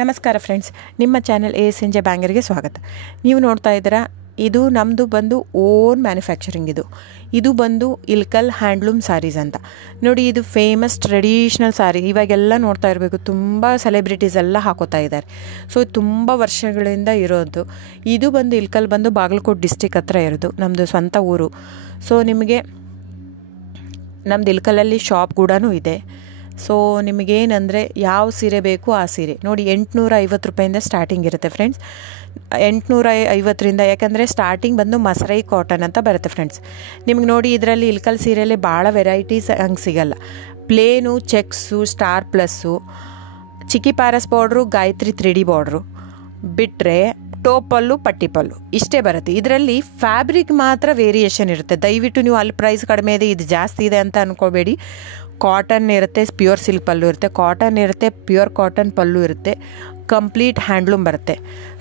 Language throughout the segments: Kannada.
ನಮಸ್ಕಾರ ಫ್ರೆಂಡ್ಸ್, ನಿಮ್ಮ channel A S N J ಬ್ಯಾಂಗರ್ಗೆ ಸ್ವಾಗತ. ನೀವು ನೋಡ್ತಾ ಇದ್ದೀರಾ, ಇದು ನಮ್ಮದು ಬಂದು ಓನ್ ಮ್ಯಾನುಫ್ಯಾಕ್ಚರಿಂಗ್. ಇದು ಬಂದು ಇಲ್ಕಲ್ ಹ್ಯಾಂಡ್ಲೂಮ್ ಸ್ಯಾರೀಸ್ ಅಂತ ನೋಡಿ. ಇದು ಫೇಮಸ್ ಟ್ರೆಡಿಷ್ನಲ್ ಸ್ಯಾರಿ. ಇವಾಗೆಲ್ಲ ನೋಡ್ತಾ ಇರಬೇಕು, ತುಂಬ ಸೆಲೆಬ್ರಿಟೀಸ್ ಎಲ್ಲ ಹಾಕೋತಾ ಇದ್ದಾರೆ. ಸೊ ತುಂಬ ವರ್ಷಗಳಿಂದ ಇರೋದು. ಇದು ಬಂದು ಇಲ್ಕಲ್ ಬಂದು ಬಾಗಲಕೋಟೆ ಡಿಸ್ಟಿಕ್ ಹತ್ರ ಇರೋದು, ನಮ್ಮದು ಸ್ವಂತ ಊರು. ಸೊ ನಿಮಗೆ ನಮ್ಮದು ಇಲ್ಕಲಲ್ಲಿ ಶಾಪ್ ಕೂಡ ಇದೆ. ಸೊ ನಿಮಗೇನಂದರೆ ಯಾವ ಸೀರೆ ಬೇಕು ಆ ಸೀರೆ ನೋಡಿ, 850 ರೂಪಾಯಿಂದ ಸ್ಟಾರ್ಟಿಂಗ್ ಇರುತ್ತೆ ಫ್ರೆಂಡ್ಸ್. 850ರಿಂದ, ಯಾಕಂದರೆ ಸ್ಟಾರ್ಟಿಂಗ್ ಬಂದು ಮಸರೈ ಕಾಟನ್ ಅಂತ ಬರುತ್ತೆ ಫ್ರೆಂಡ್ಸ್. ನಿಮ್ಗೆ ನೋಡಿ, ಇದರಲ್ಲಿ ಇಲ್ಕಲ್ ಸೀರೆಯಲ್ಲಿ ಭಾಳ ವೆರೈಟೀಸ್ ಹಂಗೆ ಸಿಗಲ್ಲ. ಪ್ಲೇನು, ಚೆಕ್ಸು, ಸ್ಟಾರ್ ಪ್ಲಸ್ಸು, ಚಿಕ್ಕಿ ಪ್ಯಾರಸ್ ಬಾರ್ಡ್ರು, ಗಾಯತ್ರಿ 3D ಬಾರ್ಡ್ರು ಬಿಟ್ಟರೆ ಟೋಪಲ್ಲು, ಪಟ್ಟಿ ಪಲ್ಲು ಇಷ್ಟೇ ಬರುತ್ತೆ. ಇದರಲ್ಲಿ ಫ್ಯಾಬ್ರಿಕ್ ಮಾತ್ರ ವೇರಿಯೇಷನ್ ಇರುತ್ತೆ. ದಯವಿಟ್ಟು ನೀವು ಅಲ್ಲಿ ಪ್ರೈಸ್ ಕಡಿಮೆ ಇದೆ, ಇದು ಜಾಸ್ತಿ ಇದೆ ಅಂತ ಅಂದ್ಕೋಬೇಡಿ. ಕಾಟನ್ ಇರುತ್ತೆ, ಪ್ಯೂರ್ ಸಿಲ್ಕ್ ಪಲ್ಲು ಇರುತ್ತೆ, ಕಾಟನ್ ಇರುತ್ತೆ, ಪ್ಯೂರ್ ಕಾಟನ್ ಪಲ್ಲು ಇರುತ್ತೆ, ಕಂಪ್ಲೀಟ್ ಹ್ಯಾಂಡ್ಲೂಮ್ ಬರುತ್ತೆ.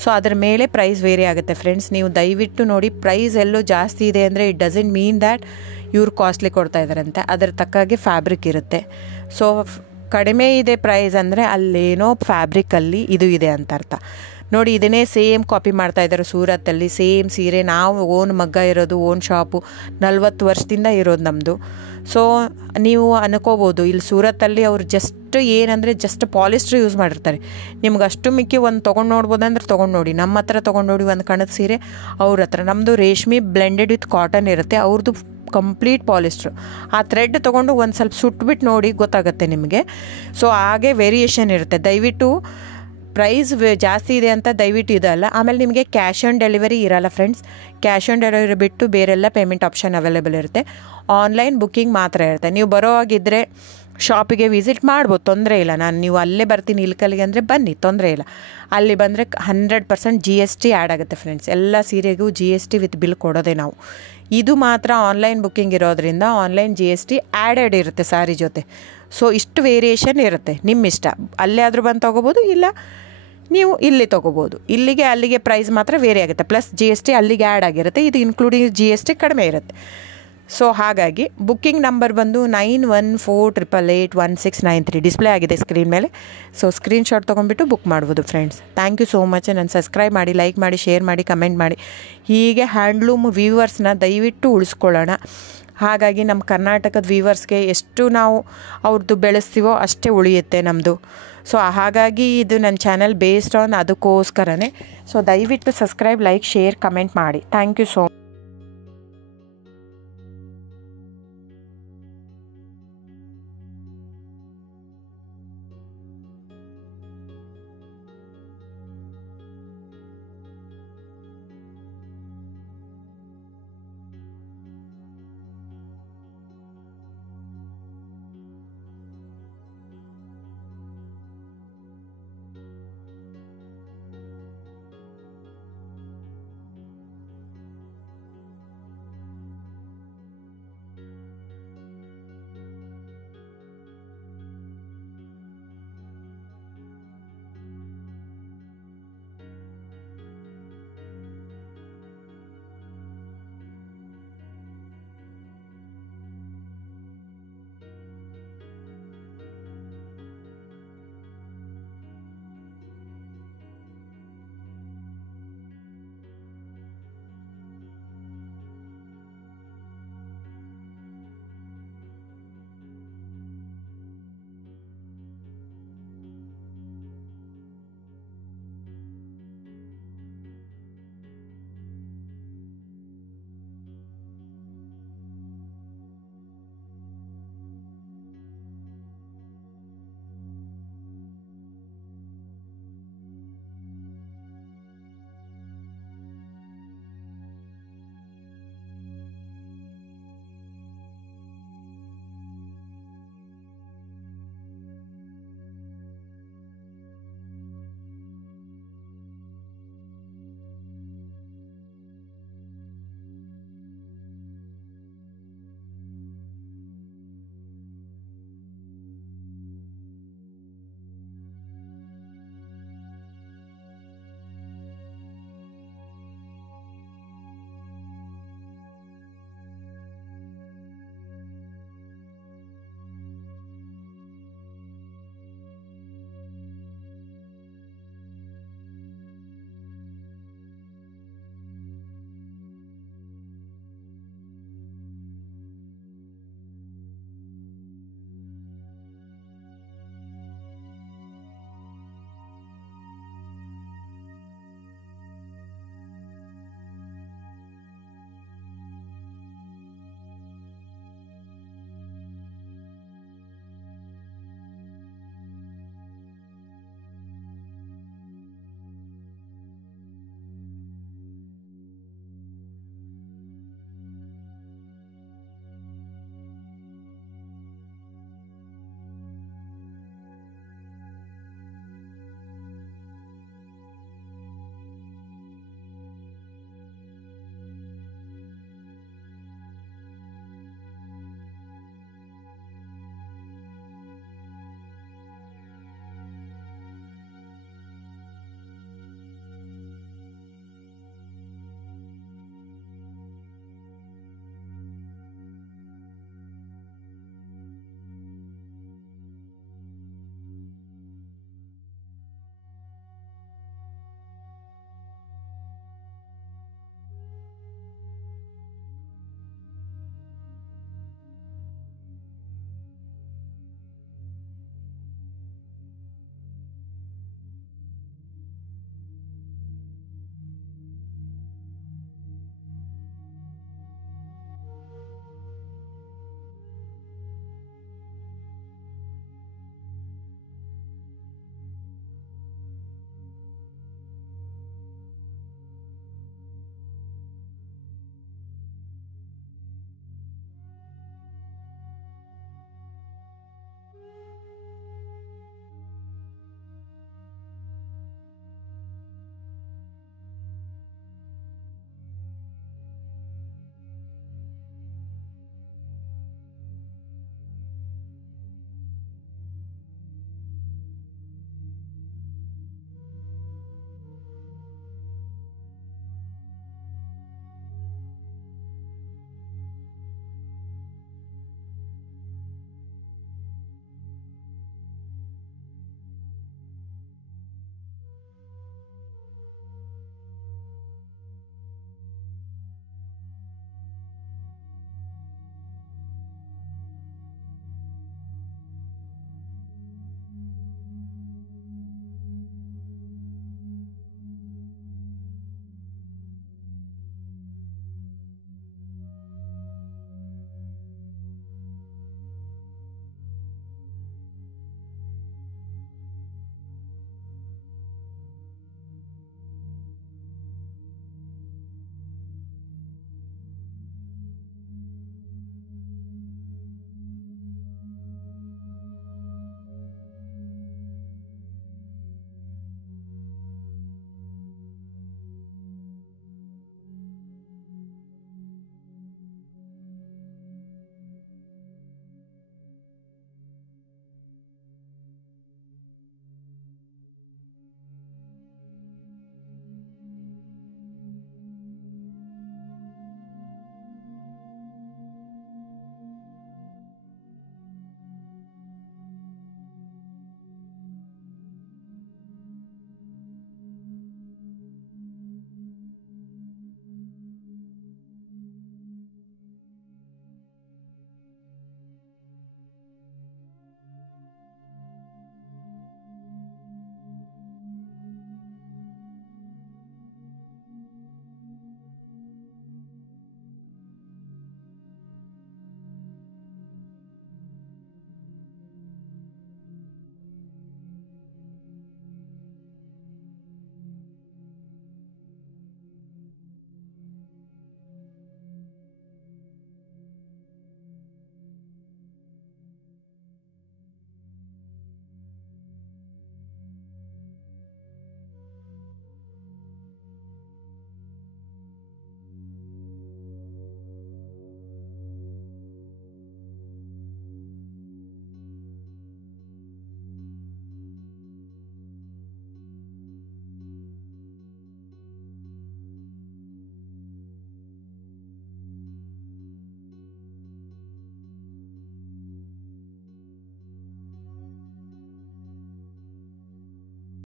ಸೊ ಅದ್ರ ಮೇಲೆ ಪ್ರೈಸ್ ವೇರಿ ಆಗುತ್ತೆ ಫ್ರೆಂಡ್ಸ್. ನೀವು ದಯವಿಟ್ಟು ನೋಡಿ, ಪ್ರೈಸ್ ಎಲ್ಲೂ ಜಾಸ್ತಿ ಇದೆ ಅಂದರೆ ಇಟ್ ಡಸಂಟ್ ಮೀನ್ ದ್ಯಾಟ್ ಇವ್ರು ಕಾಸ್ಟ್ಲಿ ಕೊಡ್ತಾ ಇದ್ದಾರಂತೆ. ಅದರ ತಕ್ಕಾಗೆ ಫ್ಯಾಬ್ರಿಕ್ ಇರುತ್ತೆ. ಸೊ ಕಡಿಮೆ ಇದೆ ಪ್ರೈಸ್ ಅಂದರೆ ಅಲ್ಲೇನೋ ಫ್ಯಾಬ್ರಿಕಲ್ಲಿ ಇದು ಇದೆ ಅಂತ ಅರ್ಥ. ನೋಡಿ, ಇದನ್ನೇ ಸೇಮ್ ಕಾಪಿ ಮಾಡ್ತಾ ಇದ್ದಾರೆ ಸೂರತ್ತಲ್ಲಿ. ಸೇಮ್ ಸೀರೆ ನಾವು ಓನ್ ಮಗ್ಗ ಇರೋದು, ಓನ್ ಶಾಪು 40 ವರ್ಷದಿಂದ ಇರೋದು ನಮ್ಮದು. ಸೊ ನೀವು ಅನ್ಕೋಬೋದು, ಇಲ್ಲಿ ಸೂರತ್ತಲ್ಲಿ ಅವ್ರು ಜಸ್ಟ್ ಏನಂದರೆ ಜಸ್ಟ್ ಪಾಲಿಸ್ಟ್ರ್ ಯೂಸ್ ಮಾಡಿರ್ತಾರೆ. ನಿಮ್ಗೆ ಅಷ್ಟು ಮಿಕ್ಕಿ ಒಂದು ತೊಗೊಂಡು ನೋಡ್ಬೋದಂದ್ರೆ ತೊಗೊಂಡು ನೋಡಿ. ನಮ್ಮ ಹತ್ರ ತೊಗೊಂಡು ನೋಡಿ ಒಂದು ಕಣದ ಸೀರೆ, ಅವ್ರ ಹತ್ರ ನಮ್ಮದು ರೇಷ್ಮೆ ಬ್ಲೆಂಡೆಡ್ ವಿತ್ ಕಾಟನ್ ಇರುತ್ತೆ, ಅವ್ರದ್ದು ಕಂಪ್ಲೀಟ್ ಪಾಲಿಸ್ಟ್ರು. ಆ ಥ್ರೆಡ್ ತೊಗೊಂಡು ಒಂದು ಸ್ವಲ್ಪ ಸುಟ್ಬಿಟ್ಟು ನೋಡಿ, ಗೊತ್ತಾಗುತ್ತೆ ನಿಮಗೆ. ಸೊ ಹಾಗೆ ವೇರಿಯೇಷನ್ ಇರುತ್ತೆ. ದಯವಿಟ್ಟು ಪ್ರೈಸ್ ಜಾಸ್ತಿ ಇದೆ ಅಂತ ದಯವಿಟ್ಟು ಇದಲ್ಲ. ಆಮೇಲೆ ನಿಮಗೆ ಕ್ಯಾಶ್ ಆನ್ ಡೆಲಿವರಿ ಇರಲ್ಲ ಫ್ರೆಂಡ್ಸ್. ಕ್ಯಾಶ್ ಆನ್ ಡೆಲಿವರಿ ಬಿಟ್ಟು ಬೇರೆಲ್ಲ ಪೇಮೆಂಟ್ ಆಪ್ಷನ್ ಅವೈಲೇಬಲ್ ಇರುತ್ತೆ. ಆನ್ಲೈನ್ ಬುಕ್ಕಿಂಗ್ ಮಾತ್ರ ಇರುತ್ತೆ. ನೀವು ಬರೋ ಹಾಗಿದ್ದರೆ ಶಾಪಿಗೆ ವಿಸಿಟ್ ಮಾಡ್ಬೋದು, ತೊಂದರೆ ಇಲ್ಲ. ನೀವು ಅಲ್ಲೇ ಬರ್ತೀನಿ ಇಲ್ಕಲ್ಗೆ ಅಂದರೆ ಬನ್ನಿ, ತೊಂದರೆ ಇಲ್ಲ. ಅಲ್ಲಿ ಬಂದರೆ 100% GST ಆ್ಯಡ್ ಆಗುತ್ತೆ ಫ್ರೆಂಡ್ಸ್. ಎಲ್ಲ ಸೀರೆಗೂ GST ವಿತ್ ಬಿಲ್ ಕೊಡೋದೆ ನಾವು. ಇದು ಮಾತ್ರ ಆನ್ಲೈನ್ ಬುಕ್ಕಿಂಗ್ ಇರೋದ್ರಿಂದ ಆನ್ಲೈನ್ GST ಆ್ಯಡೆಡ್ ಇರುತ್ತೆ ಸ್ಯಾರಿ ಜೊತೆ. ಸೊ ಇಷ್ಟು ವೇರಿಯೇಷನ್ ಇರುತ್ತೆ, ನಿಮ್ಮ ಇಷ್ಟ. ಅಲ್ಲೇ ಆದರೂ ಬಂದು ತೊಗೋಬೋದು, ಇಲ್ಲ ನೀವು ಇಲ್ಲಿ ತೊಗೋಬೋದು. ಇಲ್ಲಿಗೆ ಅಲ್ಲಿಗೆ ಪ್ರೈಸ್ ಮಾತ್ರ ವೇರಿ ಆಗುತ್ತೆ. ಪ್ಲಸ್ GST ಅಲ್ಲಿಗೆ ಆ್ಯಡ್ ಆಗಿರುತ್ತೆ. ಇದು ಇನ್ಕ್ಲೂಡಿಂಗ್ GST ಕಡಿಮೆ ಇರುತ್ತೆ. ಸೊ ಹಾಗಾಗಿ ಬುಕ್ಕಿಂಗ್ ನಂಬರ್ ಬಂದು 9148881693 ಡಿಸ್ಪ್ಲೇ ಆಗಿದೆ ಸ್ಕ್ರೀನ್ ಮೇಲೆ. ಸೊ ಸ್ಕ್ರೀನ್ಶಾಟ್ ತೊಗೊಂಡ್ಬಿಟ್ಟು ಬುಕ್ ಮಾಡ್ಬೋದು friends. Thank you so much. ನಾನು ಸಬ್ಸ್ಕ್ರೈಬ್ ಮಾಡಿ, ಲೈಕ್ ಮಾಡಿ, ಶೇರ್ ಮಾಡಿ, ಕಮೆಂಟ್ ಮಾಡಿ. ಹೀಗೆ ಹ್ಯಾಂಡ್ಲೂಮ್ ವ್ಯೂವರ್ಸ್ನ ದಯವಿಟ್ಟು ಉಳಿಸ್ಕೊಳ್ಳೋಣ. ಹಾಗಾಗಿ ನಮ್ಮ ಕರ್ನಾಟಕದ ವ್ಯೂವರ್ಸ್ಗೆ ಎಷ್ಟು ನಾವು ಅವ್ರದ್ದು ಬೆಳೆಸ್ತೀವೋ ಅಷ್ಟೇ ಉಳಿಯುತ್ತೆ ನಮ್ಮದು. ಸೊ ಹಾಗಾಗಿ ಇದು ನನ್ನ ಚಾನಲ್ ಬೇಸ್ಡ್ ಆನ್ ಅದಕ್ಕೋಸ್ಕರನೇ. ಸೊ ದಯವಿಟ್ಟು ಸಬ್ಸ್ಕ್ರೈಬ್, ಲೈಕ್, ಶೇರ್, ಕಮೆಂಟ್ ಮಾಡಿ. Thank you so much.